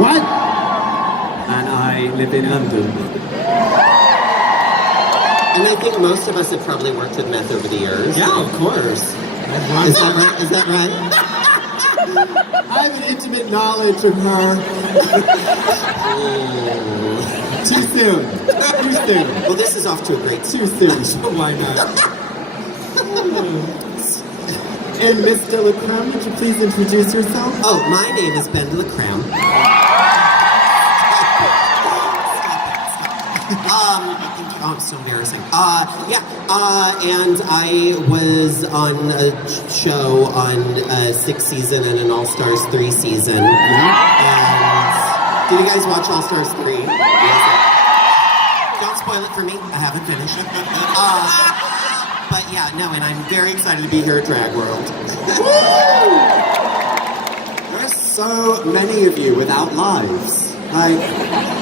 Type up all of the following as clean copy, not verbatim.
What? And I live in London. And I think most of us have probably worked with meth over the years. Yeah, of course. Is that right? Is that right? I have an intimate knowledge of her. Too soon. Too soon. Well, this is off to a great Too soon. Why not? And Miss DelaCreme, would you please introduce yourself? Oh, my name is BenDelaCreme. Oh, it's so embarrassing. And I was on a show on 6th season and an All Stars 3 season. And did you guys watch All Stars 3? Yes. Don't spoil it for me. I haven't finished. But yeah, no, and I'm very excited to be here at DragWorld. There are so many of you without lives. Like,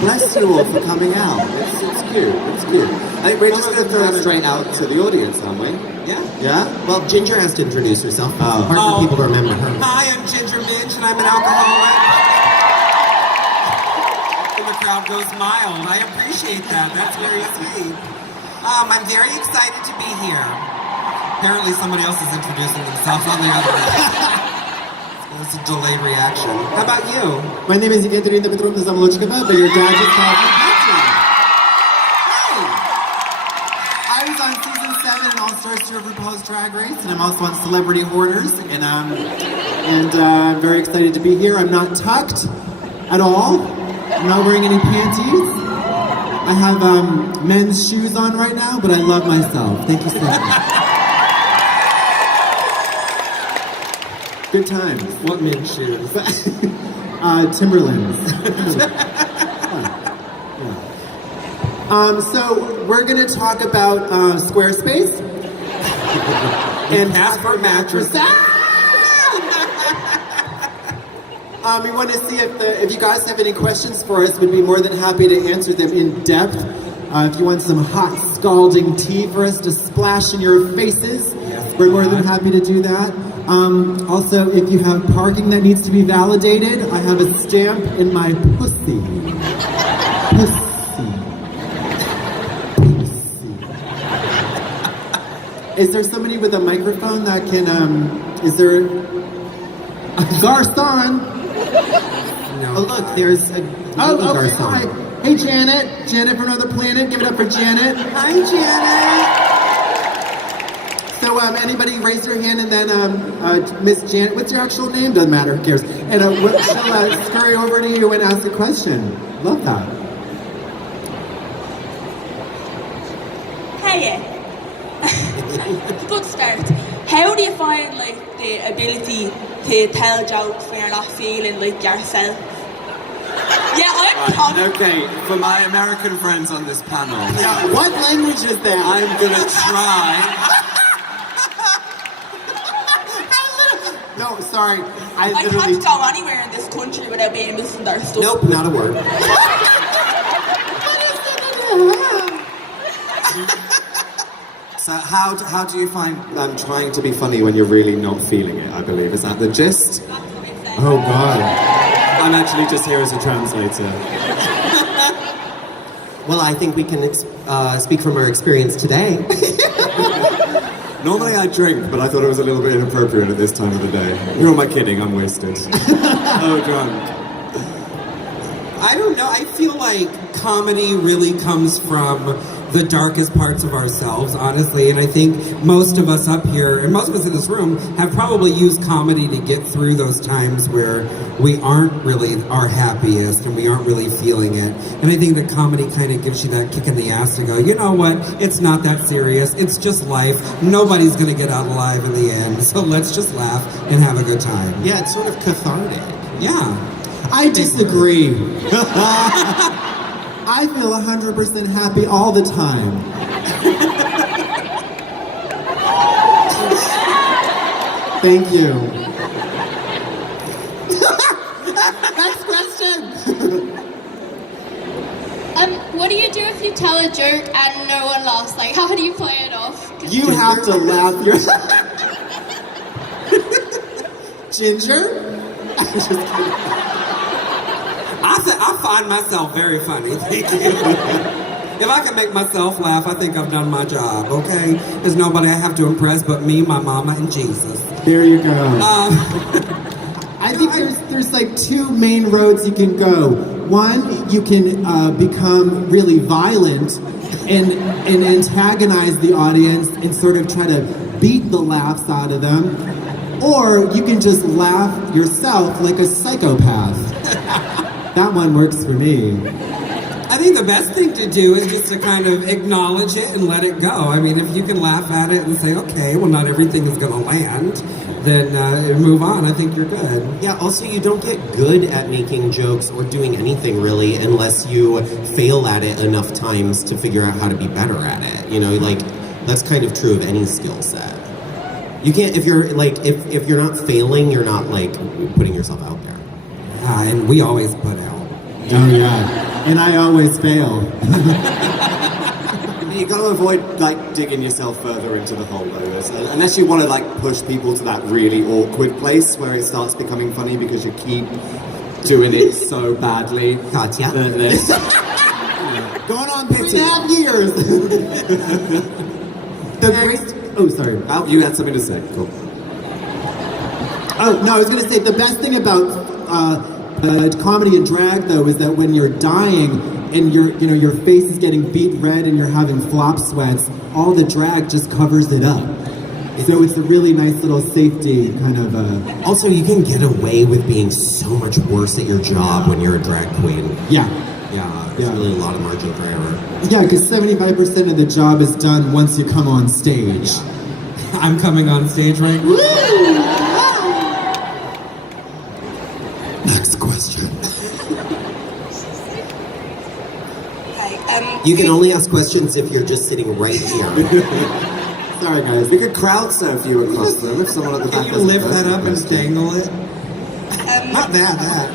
bless you all for coming out. It's cute. It's cute. I think we're just going to throw it straight out to the audience, aren't we? Yeah? Yeah? Well, Ginger has to introduce herself. Oh. Hard for people to remember her. Hi, I'm Ginger Minj, and I'm an alcoholic. And the crowd goes mild. I appreciate that. That's very sweet. I'm very excited to be here. Apparently somebody else is introducing themselves on the other end. It's a delayed reaction. How about you? My name is Zamolodchikova, but your dad just called me Katya. I was on season 7 in All Stars 2 of RuPaul's Drag Race, and I'm also on Celebrity Hoarders, and I'm very excited to be here. I'm not tucked at all. I'm not wearing any panties. I have men's shoes on right now, but I love myself. Thank you so much. Good times. What men's shoes? Timberlands. So we're going to talk about Squarespace and Casper mattress. We want to see if you guys have any questions for us. We'd be more than happy to answer them in depth. If you want some hot, scalding tea for us to splash in your faces, we're more than happy to do that. Also, if you have parking that needs to be validated, I have a stamp in my pussy. Pussy. Is there somebody with a microphone that can, is there a Garcon? No. Oh, look, there's a Oh, okay, Garcon. hi. Hey, Janet. Janet from another planet. Give it up for Janet. Hi, Janet. So, anybody raise your hand, and then, Miss Janet, what's your actual name? Doesn't matter, who cares? And she'll scurry over to you and ask a question. Love that. Hiya. Good start. How do you find, like, the ability to tell jokes when you're not feeling like yourself? Yeah, I'm common. Okay, for my American friends on this panel, What language is that? I'm gonna try. No, sorry. I I literally... can't go anywhere in this country without being misunderstood. Nope, not a word. So how do you find trying to be funny when you're really not feeling it, I believe? Is that the gist? Oh, God. I'm actually just here as a translator. Well, I think we can speak from our experience today. Normally I drink, but I thought it was a little bit inappropriate at this time of the day. Who am I kidding? I'm wasted. Oh, drunk. I don't know, I feel like comedy really comes from the darkest parts of ourselves, honestly, and I think most of us up here, and most of us in this room, have probably used comedy to get through those times where we aren't really our happiest and we aren't really feeling it. And I think that comedy kind of gives you that kick in the ass to go, you know what, it's not that serious, it's just life, nobody's gonna get out alive in the end, so let's just laugh and have a good time. Yeah, it's sort of cathartic. Yeah. I disagree. I feel 100% happy all the time. Thank you. Next question. What do you do if you tell a joke and no one laughs? Like, how do you play it off? You have to laugh your... Ginger? I'm just kidding. I find myself very funny. Thank you. If I can make myself laugh, I think I've done my job, okay? There's nobody I have to impress but me, my mama, and Jesus. There you go. I think there's like two main roads you can go. One, you can become really violent and antagonize the audience and sort of try to beat the laughs out of them. Or you can just laugh yourself like a psychopath. That one works for me. I think the best thing to do is just to kind of acknowledge it and let it go. I mean, if you can laugh at it and say, okay, well, not everything is going to land, then move on. I think you're good. Yeah, also, you don't get good at making jokes or doing anything really unless you fail at it enough times to figure out how to be better at it. You know, like, that's kind of true of any skill set. You can't, if you're like, if you're not failing, you're not like putting yourself out there. And we always put out. Oh yeah. And I always fail. You got to avoid like digging yourself further into the hole though, unless you want to like push people to that really awkward place where it starts becoming funny because you keep doing it so badly. Katya. Going on 3.5 years. Oh, sorry. Oh, you had something to say. Cool. Oh no, I was going to say the best thing about comedy and drag though is that when you're dying and your face is getting beat red and you're having flop sweats, all the drag just covers it up. So it's a really nice little safety kind of. Also, you can get away with being so much worse at your job when you're a drag queen. Yeah. Yeah, there's really a lot of margin for error. Yeah, because 75% of the job is done once you come on stage. I'm coming on stage right now. Next question. Okay, You can only ask questions if you're just sitting right here. Sorry, guys. We could crowd surf you across the room if someone at the back Can you lift that up and dangle it? Not that.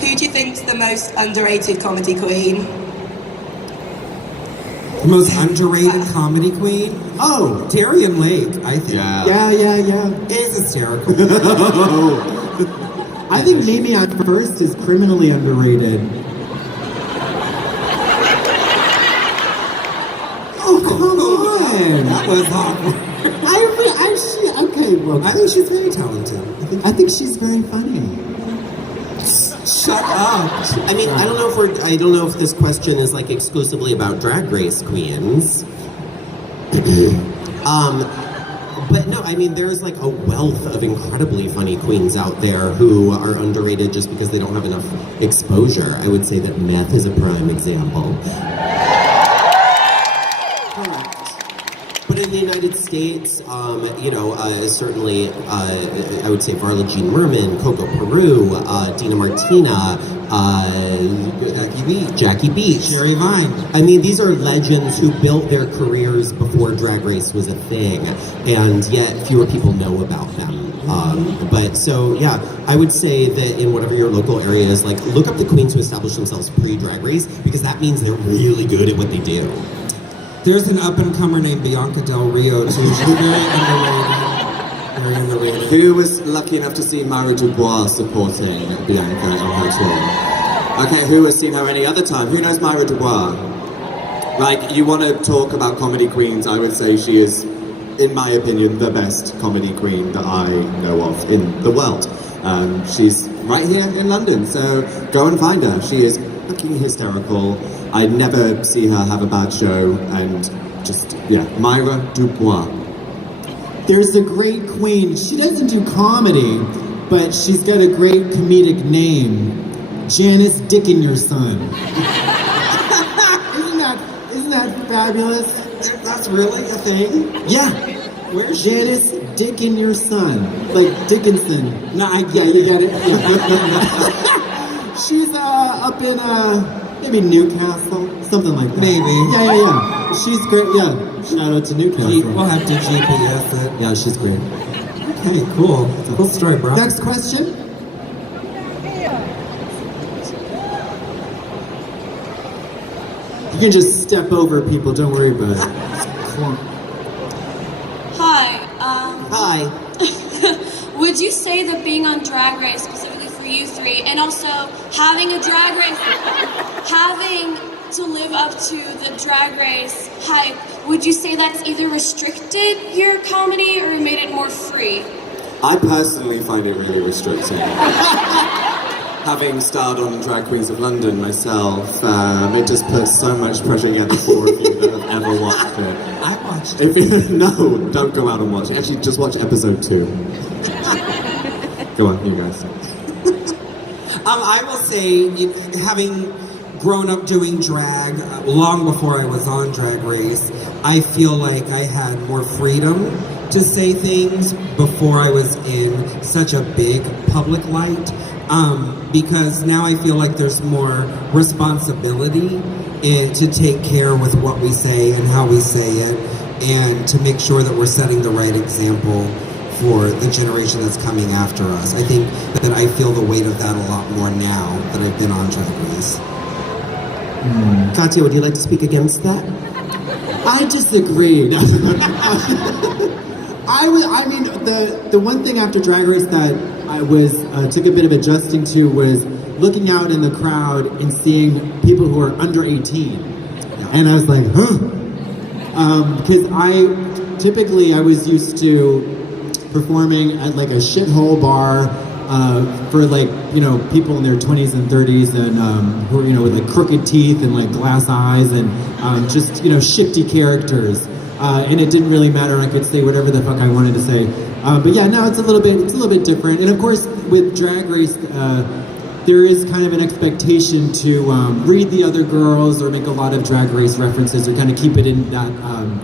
Who do you think's the most underrated comedy queen? The most underrated comedy queen? Oh, Darian Lake, I think. yeah. Is hysterical. I think Mimi on First is criminally underrated. Oh, come on! That was awkward. I think she's very talented. I think she's very funny. Shut up. I mean, I don't know if this question is like exclusively about Drag Race queens. But no, I mean, there's like a wealth of incredibly funny queens out there who are underrated just because they don't have enough exposure. I would say that Meth is a prime example. But in the United States, certainly, I would say Varla Jean Merman, Coco Peru, Dina Martina, Jackie Beach, Sherry Vine. I mean, these are legends who built their careers before Drag Race was a thing, and yet fewer people know about them. I would say that in whatever your local area is, like, look up the queens who established themselves pre-Drag Race, because that means they're really good at what they do. There's an up-and-comer named Bianca Del Rio, too. She's very underrated. Very underrated. Who was lucky enough to see Myra Dubois supporting Bianca on her tour? Okay, who has seen her any other time? Who knows Myra Dubois? Like, you want to talk about comedy queens, I would say she is, in my opinion, the best comedy queen that I know of in the world. She's right here in London, so go and find her. She is fucking hysterical. I'd never see her have a bad show, and just, Myra Dubois. There's a great queen. She doesn't do comedy, but she's got a great comedic name. Janice Dick in Your Son. Isn't that fabulous? That's really a thing? Yeah. Where's Janice Dick in Your Son. Like Dickinson. No, I Yeah, get you it. get it. She's up in maybe Newcastle, something like that. Maybe. Yeah. She's great. Yeah. Shout out to Newcastle. We'll have to GPS it. Yeah, she's great. Okay, cool. Cool story, bro. Next question. You can just step over people. Don't worry about it. Hi. Hi. Would you say that being on Drag Race, specifically for you three, and also having a drag race, having to live up to the drag race hype, would you say that's either restricted your comedy or made it more free? I personally find it really restricting. Having starred on Drag Queens of London myself, it just puts so much pressure against the four of you that have ever watched it. I watched it. No, don't go out and watch it. Actually, just watch episode 2. Go on, you guys. I will say, having grown up doing drag long before I was on Drag Race, I feel like I had more freedom to say things before I was in such a big public light. Because now I feel like there's more responsibility to take care with what we say and how we say it, and to make sure that we're setting the right example for the generation that's coming after us. I think that I feel the weight of that a lot more now that I've been on Drag Race. Katya, would you like to speak against that? I disagree. I mean, the one thing after Drag Race that I was took a bit of adjusting to was looking out in the crowd and seeing people who are under 18, and I was like, huh, because I was used to performing at like a shithole bar for like, you know, people in their 20s and 30s and who are, you know, with like crooked teeth and like glass eyes and just, you know, shifty characters. And it didn't really matter. I could say whatever the fuck I wanted to say. But yeah, now it's a little bit different. And of course, with Drag Race, there is kind of an expectation to read the other girls or make a lot of Drag Race references or kind of keep it in that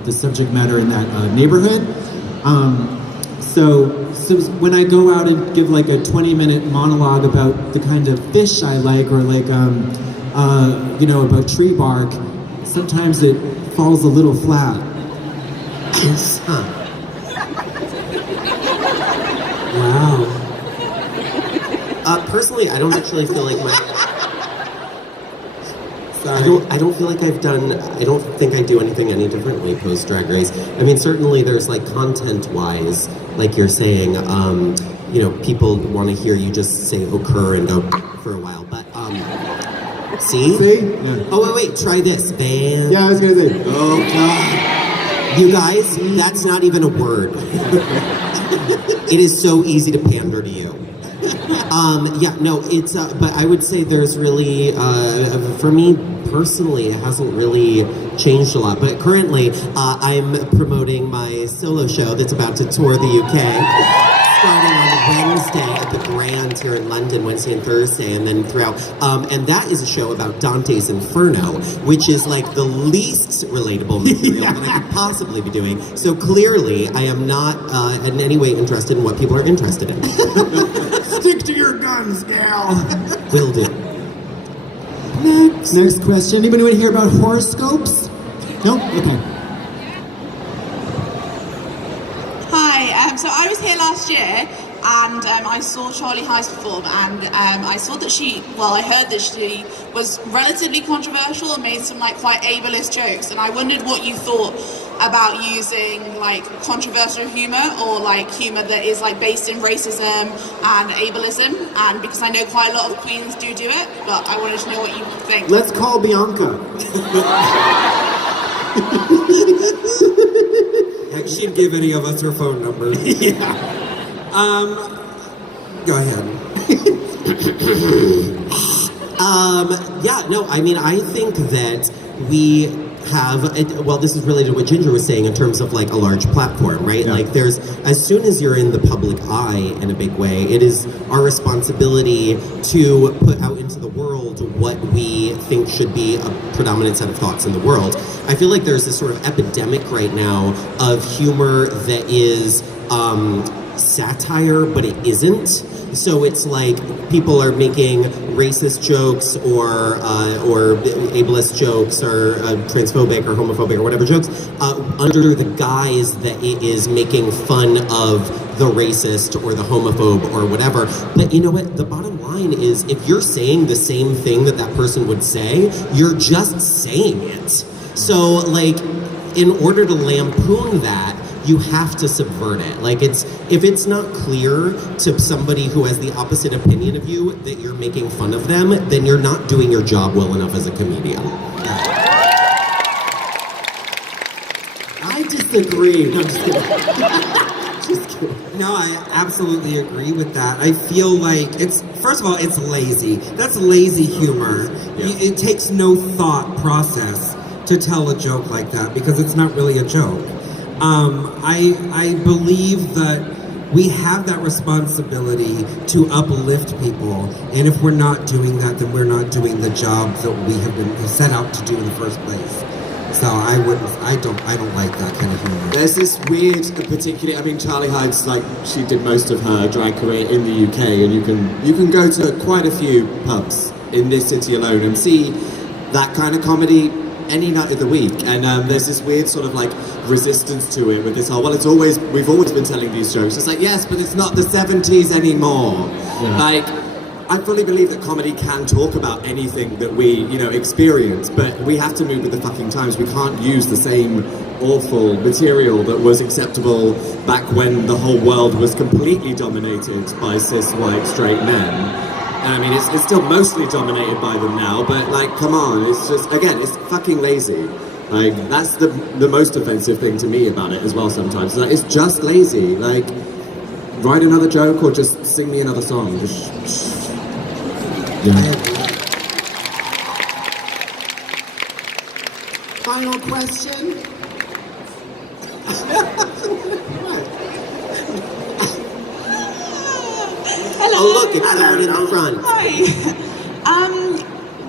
the subject matter in that neighborhood. So when I go out and give like a 20-minute monologue about the kind of fish I like, or like you know, about tree bark, sometimes it falls a little flat. Wow. Personally, I don't actually feel like Sorry. I don't feel like I don't think I do anything any differently post Drag Race. I mean, certainly there's like content-wise, like you're saying, you know, people want to hear you just say occur and go for a while, but see? Yeah. Oh wait, try this, bam. Yeah, I was gonna say. Oh god. You guys, that's not even a word. It is so easy to pander to you. Yeah, no, it's, but I would say there's really, for me personally, it hasn't really changed a lot. But currently, I'm promoting my solo show that's about to tour the UK. Starting on Wednesday at the Grand here in London, Wednesday and Thursday, and then throughout. And that is a show about Dante's Inferno, which is like the least relatable material that I could possibly be doing. So clearly, I am not in any way interested in what people are interested in. Stick to your guns, gal. Will do. Next question. Anybody want to hear about horoscopes? No? Okay. Hi, so I was here last year and I saw Charlie Heiss perform, and I saw that I heard that she was relatively controversial and made some like quite ableist jokes, and I wondered what you thought about using like controversial humor or like humor that is like based in racism and ableism, and because I know quite a lot of queens do it, but I wanted to know what you think. Let's call Bianca. She'd give any of us her phone number. Yeah. Go ahead. Yeah, no, I mean, I think that we have, well, this is related to what Ginger was saying in terms of like a large platform, right? Yeah. Like there's, as soon as you're in the public eye in a big way, it is our responsibility to put out into the world what we think should be a predominant set of thoughts in the world. I feel like there's this sort of epidemic right now of humor that is satire, but it isn't. So it's like people are making racist jokes or ableist jokes or transphobic or homophobic or whatever jokes under the guise that it is making fun of the racist or the homophobe or whatever. But you know what? The bottom line is, if you're saying the same thing that that person would say, you're just saying it. So like, in order to lampoon that, you have to subvert it. Like if it's not clear to somebody who has the opposite opinion of you that you're making fun of them, then you're not doing your job well enough as a comedian. I disagree. No, I'm just kidding. Just kidding. No, I absolutely agree with that. I feel like first of all, it's lazy. That's lazy humor. It takes no thought process to tell a joke like that because it's not really a joke. I believe that we have that responsibility to uplift people, and if we're not doing that, then we're not doing the job that we have been set out to do in the first place. So I don't like that kind of humor. There's this weird, particularly, I mean, Charlie Hyde's like, she did most of her drag career in the UK, and you can go to quite a few pubs in this city alone and see that kind of comedy any night of the week. And there's this weird sort of like resistance to it with this whole, well, we've always been telling these jokes. It's like, yes, but it's not the 70s anymore. Yeah. Like, I fully believe that comedy can talk about anything that we, experience, but we have to move with the fucking times. We can't use the same awful material that was acceptable back when the whole world was completely dominated by cis, white, straight men. And I mean, it's still mostly dominated by them now, but like, come on, it's just, again, it's fucking lazy. Like, that's the most offensive thing to me about it as well sometimes. Like, it's just lazy. Like, write another joke or just sing me another song. Final question. Hello. Oh look, it's Aaron in the front. Hi.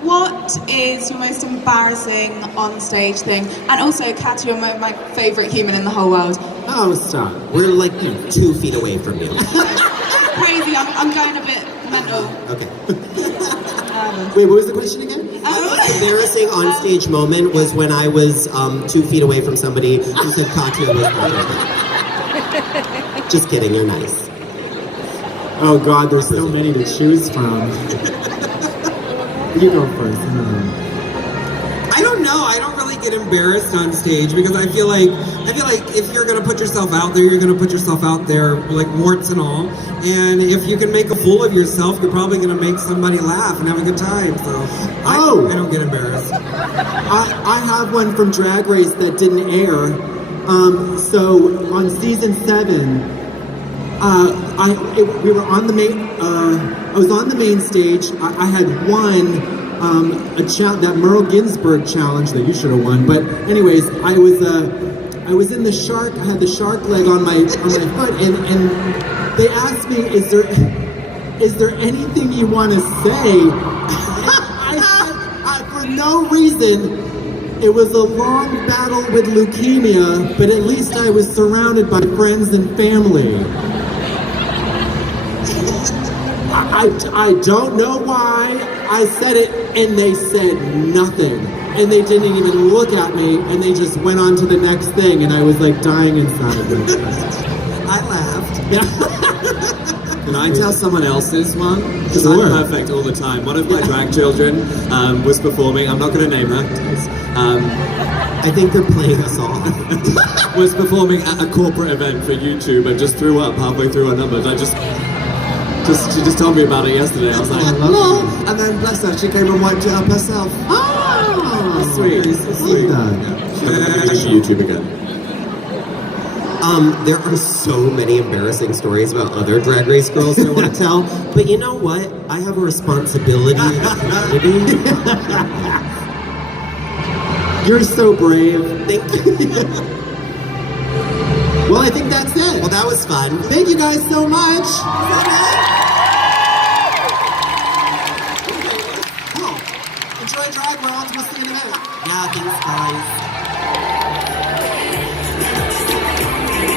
What is your most embarrassing on-stage thing? And also, Katya, you're my favourite human in the whole world. Oh, stop. We're like 2 feet away from you. Crazy, I'm going a bit mental. Okay. Wait, what was the question again? My most embarrassing on-stage moment was when I was 2 feet away from somebody who said Katya was perfect. Just kidding, you're nice. Oh God, there's so many to choose from. You go first. I don't know. I don't really get embarrassed on stage because I feel like if you're gonna put yourself out there, you're gonna put yourself out there like warts and all. And if you can make a fool of yourself, you're probably gonna make somebody laugh and have a good time. So I don't get embarrassed. I have one from Drag Race that didn't air. So on season 7, we were on the main. I was on the main stage. I had won that Merle Ginsburg challenge that you should have won. But anyways, I was in the shark. I had the shark leg on my foot, and they asked me, "Is there anything you want to say?" I said, for no reason. It was a long battle with leukemia, but at least I was surrounded by friends and family. I don't know why I said it, and they said nothing. And they didn't even look at me, and they just went on to the next thing, and I was like dying inside. I laughed. Yeah. Can I tell someone else's one? Because Sure. I'm perfect all the time. One of my drag children was performing, I'm not going to name her, I think they're playing us all. was performing at a corporate event for YouTube and just threw up halfway through her numbers. She just told me about it yesterday. I was like, hello. And then bless her, she came and wiped it up herself. Oh, Sweet. Sweet. Actually, YouTube again. There are so many embarrassing stories about other Drag Race girls I want to tell, but you know what? I have a responsibility to the community. You're so brave. Thank you. Well, I think that's it. Well, that was fun. Thank you guys so much. Cool. Enjoy DragWorld. We'll see you in a minute. Yeah, thanks, guys.